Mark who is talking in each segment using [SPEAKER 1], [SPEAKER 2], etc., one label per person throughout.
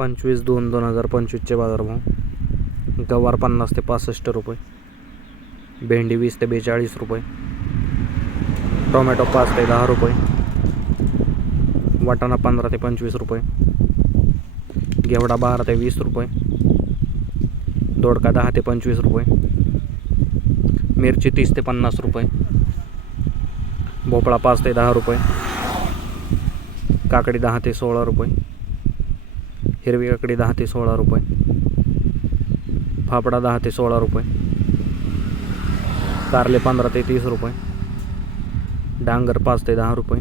[SPEAKER 1] पंचवीस दोन दोन हजार पंचवीसचे बाजारभाव. गवार पन्नास ते पासष्ट रुपये. भेंडी वीस ते बेचाळीस रुपये. टोमॅटो पाच ते दहा रुपये. वाटाणा पंधरा ते पंचवीस रुपये. घेवडा बारा ते वीस रुपये. दोडका दहा ते पंचवीस रुपये. मिरची तीस ते पन्नास रुपये. भोपळा पाच ते दहा रुपये. काकडी दहा ते सोळा रुपये. हिरवी काकडी दहा ते सोळा रुपये. फाफडा दहा ते सोळा रुपये. कारले पंधरा ते तीस रुपये. डांगर पाच ते दहा रुपये.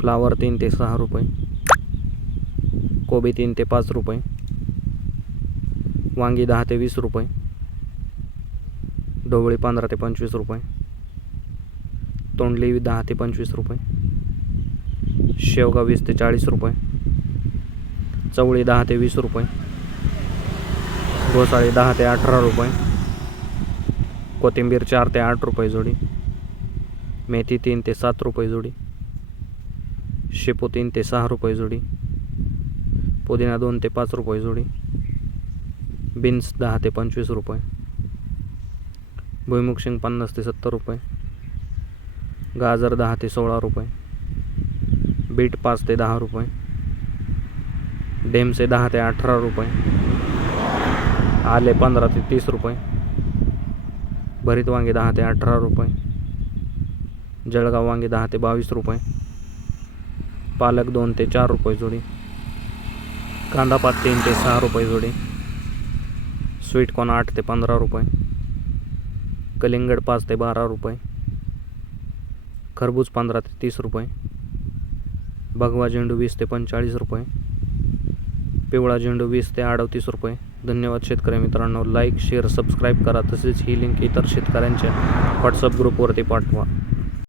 [SPEAKER 1] फ्लावर तीन ते सहा रुपये. कोबी तीन ते पाच रुपये. वांगी दहा ते वीस रुपये. ढोबळी पंधरा ते पंचवीस रुपये. तोंडली दहा ते पंचवीस रुपये. शेवगा वीस ते चाळीस रुपये. चवळी दहा ते वीस रुपये. घोसाळी दहा ते अठरा रुपये. कोथिंबीर चार ते आठ रुपये जोडी. मेथी तीन ते सात रुपये जोडी. शेपू तीन ते सहा रुपये जोडी. पुदिना दोन ते पाच रुपये जोडी. बीन्स दहा ते पंचवीस रुपये. भुईमुग शेंग पन्नास ते सत्तर रुपये. गाजर दहा ते सोळा रुपये. बीट पाच ते दहा रुपये. डेमचे दहा ते अठरा रुपये. आले पंधरा ते तीस रुपये. भरीत वांगे दहा ते अठरा रुपये. जळगाव वांगे दहा ते बावीस रुपये. पालक दोन ते चार रुपये जोडी. कांदा पात तीन ते सहा रुपये जोडी. स्वीटकॉर्न आठ ते पंधरा रुपये. कलिंगड पाच ते बारा रुपये. खरबूज पंधरा ते तीस रुपये. भगवा झेंडू वीस ते पंचेचाळीस रुपये. पिवळा झेंडू वीस ते अडतीस रुपये. धन्यवाद शेतकरी मित्रांनो. लाईक शेअर सबस्क्राईब करा. तसेच ही लिंक इतर शेतकऱ्यांच्या व्हॉट्सअप ग्रुपवरती पाठवा.